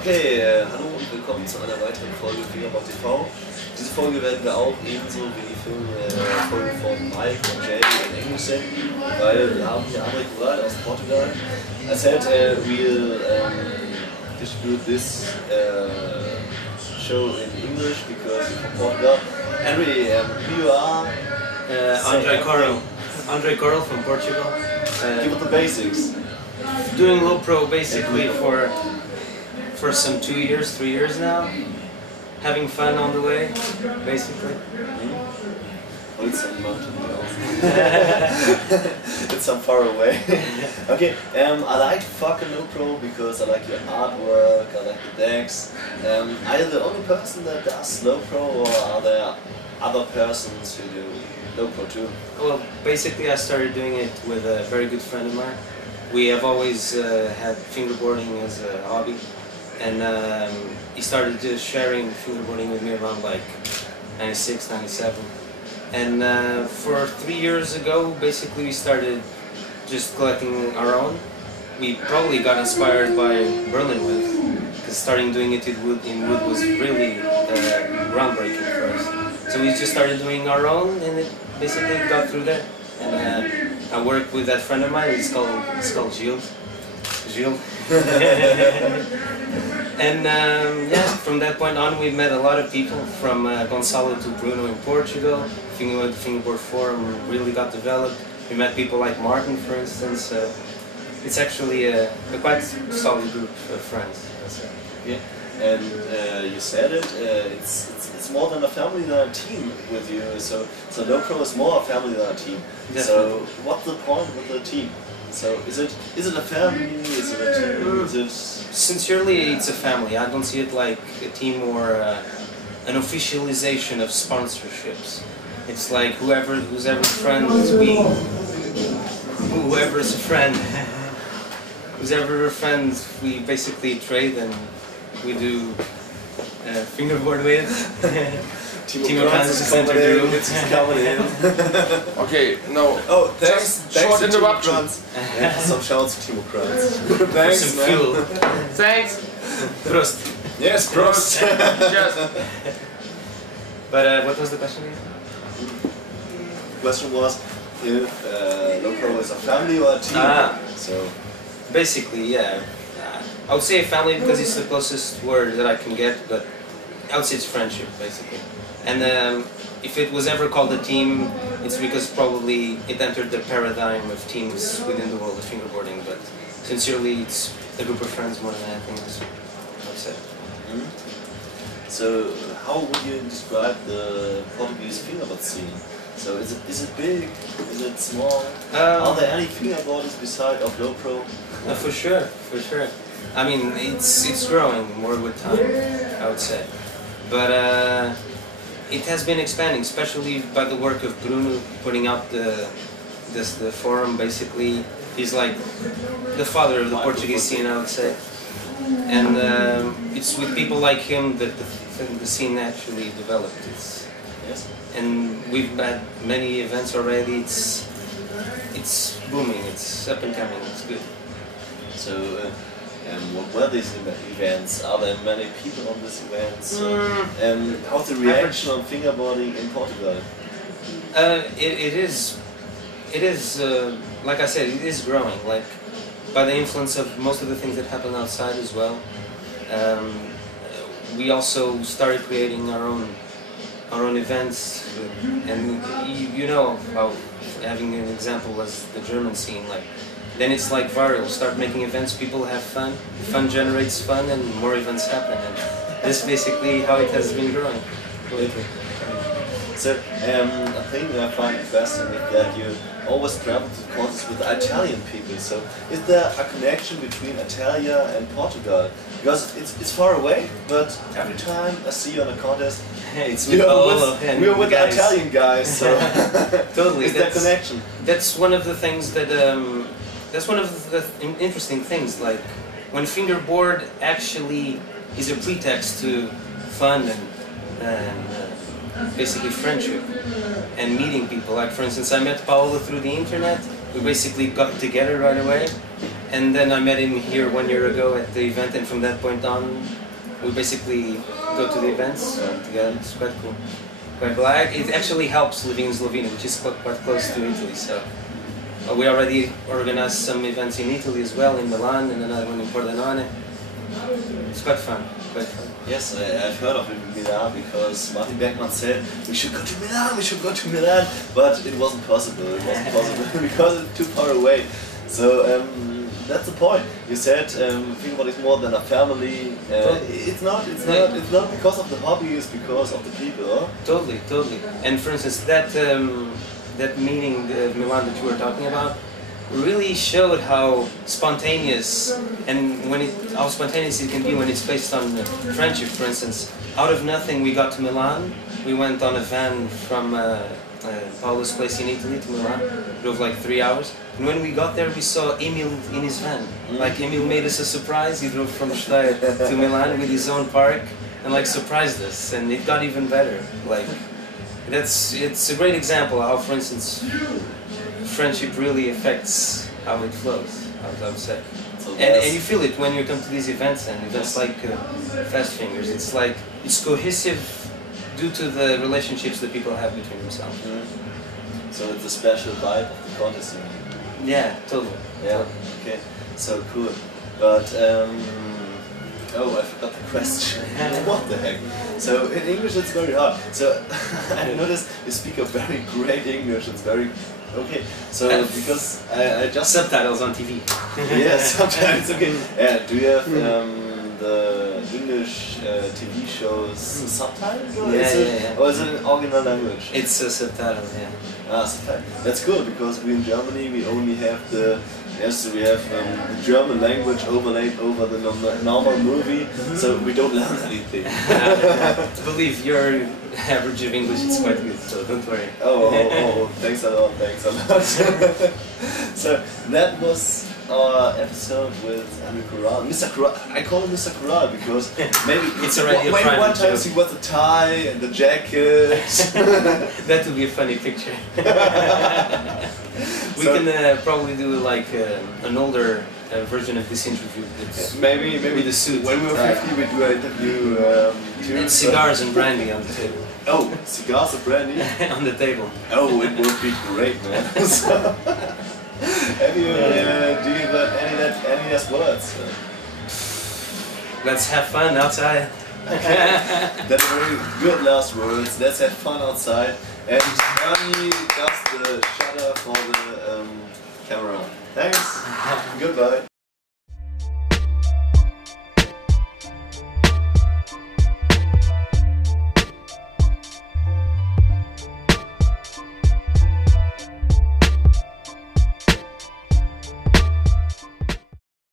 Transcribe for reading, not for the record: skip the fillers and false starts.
Okay, hallo und willkommen zu einer weiteren Folge fingerboardTV. Diese Folge werden wir auch ebenso wie die Folge von Mike und Jay in Englisch senden, weil wir haben hier André Coral aus Portugal. I said we'll distribute this show in English because you're from Portugal. André, who you are? André Coral from Portugal. Give us the basics. Doing Lowpro basically for some 2 years, 3 years now. Having fun on the way, basically. Well, it's some mountain. It's some far away. Okay, I like fucking Lowpro because I like your artwork, I like the decks. Are you the only person that does Lowpro, or are there other persons who do Lowpro too? Well, basically I started doing it with a very good friend of mine. We have always had fingerboarding as a hobby. And he started just sharing fingerboarding with me around like 96, 97. And for 3 years ago, basically we started just collecting our own. We probably got inspired by Berlin wood, because starting doing it in wood was really groundbreaking for us. So we just started doing our own, and it basically got through there. And I work with that friend of mine. It's called Gilles. And yeah, from that point on we met a lot of people, from Gonçalo to Bruno in Portugal. Fingerboard forum really got developed. We met people like Martin, for instance. It's actually a quite solid group of friends. Yeah, and you said it. It's more than a family than a team with you. So Lowpro is more a family than a team. Definitely. So what's the point with the team? So is it a family? Is it a team? Is it... Sincerely, it's a family. I don't see it like a team or an officialization of sponsorships. It's like whoever's a friend, whoever's a friend, who's ever a friend, we basically trade and we do fingerboard with. Team of Friends is coming in. Okay, no. Oh, thanks. Short interruption. Some shouts to Team of Friends. Thanks, some man. fuel. Thanks. Prost. Yes, Prost. Yes. But what was the question again? The question was if Lowpro is a family or a team. So basically, yeah. I would say a family because it's the closest word that I can get, but I would say it's friendship, basically. And if it was ever called a team, it's because probably it entered the paradigm of teams within the world of fingerboarding, but sincerely it's a group of friends more than anything else, I would say. So how would you describe the Portuguese fingerboard scene? So is it big? Is it small? Are there any fingerboarders beside of Lowpro? For sure, for sure. I mean, it's growing more with time, I would say. But it has been expanding, especially by the work of Bruno putting out the forum. Basically, he's like the father of the Portuguese scene, I would say. And it's with people like him that the scene actually developed. Yes. And we've had many events already. It's booming. It's up and coming. It's good. So. What were these events? Are there many people on these events? How's the reaction on fingerboarding in Portugal? It is, like I said, it is growing. Like by the influence of most of the things that happen outside as well. We also started creating our own events, and you know how having an example was the German scene. Like. Then it's like viral. Start making events, people have fun. Fun generates fun, and more events happen. And that's basically how it has been growing lately. So a thing I find interesting is that you always travel to concerts with Italian people. So is there a connection between Italia and Portugal? Because it's far away, but every time I see you on a contest, it's with we're with the Italian guys. So totally, is there connection? That's one of the things that that's one of the interesting things. Like when fingerboard actually is a pretext to fun and basically friendship and meeting people. Like for instance, I met Paolo through the internet. We basically got together right away, and then I met him here 1 year ago at the event, and from that point on we basically go to the events together. It's quite cool. Quite cool. It actually helps living in Slovenia, which is quite close to Italy. So we already organized some events in Italy as well, in Milan, and another one in Pordenone. It's quite fun. Quite fun. Yes, I've heard of it in Milan because Martin Bergman said we should go to Milan, but it wasn't possible. It wasn't possible because it's too far away. So that's the point. You said fingerboard is more than a family. It's not because of the hobby. It's because of the people. Huh? Totally. And for instance, that meeting, the Milan that you were talking about, really showed how spontaneous how spontaneous it can be when it's based on friendship. For instance, out of nothing we got to Milan. We went on a van from Paolo's place in Italy to Milan. Drove like 3 hours, and when we got there we saw Emil in his van. Like Emil made us a surprise. He drove from Steyr to Milan with his own park and like surprised us, and it got even better. Like it's a great example how, for instance, friendship really affects how it flows, I would say. So and you feel it when you come to these events, and events like Fast Fingers. It's like, it's cohesive due to the relationships that people have between themselves. So it's a special vibe of the contest. Yeah, totally. Yeah, okay, so cool. But, oh, I forgot the question. What the heck? So in English it's very hard. So I noticed you speak a very great English. It's very okay. So because I just subtitles on TV. Yeah, sometimes okay. Do you have the English TV shows subtitles? Or is it an original language? It's a subtitle, yeah. Ah, subtitle. That's cool because we in Germany we only have the the German language overlaid over the normal movie, so we don't learn anything. Believe your average of English is quite good, so don't worry. Oh, thanks a lot. So that was our episode with André Coral. Mr. Coral, I call him Mr. Coral because maybe it's already a private one time he wore the tie and the jacket. That would be a funny picture. We can probably do like an older version of this interview. Maybe with the suit. When we were 50, we do an interview. And cigars and brandy on the table. Oh, cigars and brandy on the table. Oh, it would be great, man. Have you do you got any last words? Let's have fun outside. Okay. That's very good last words. Let's have fun outside. And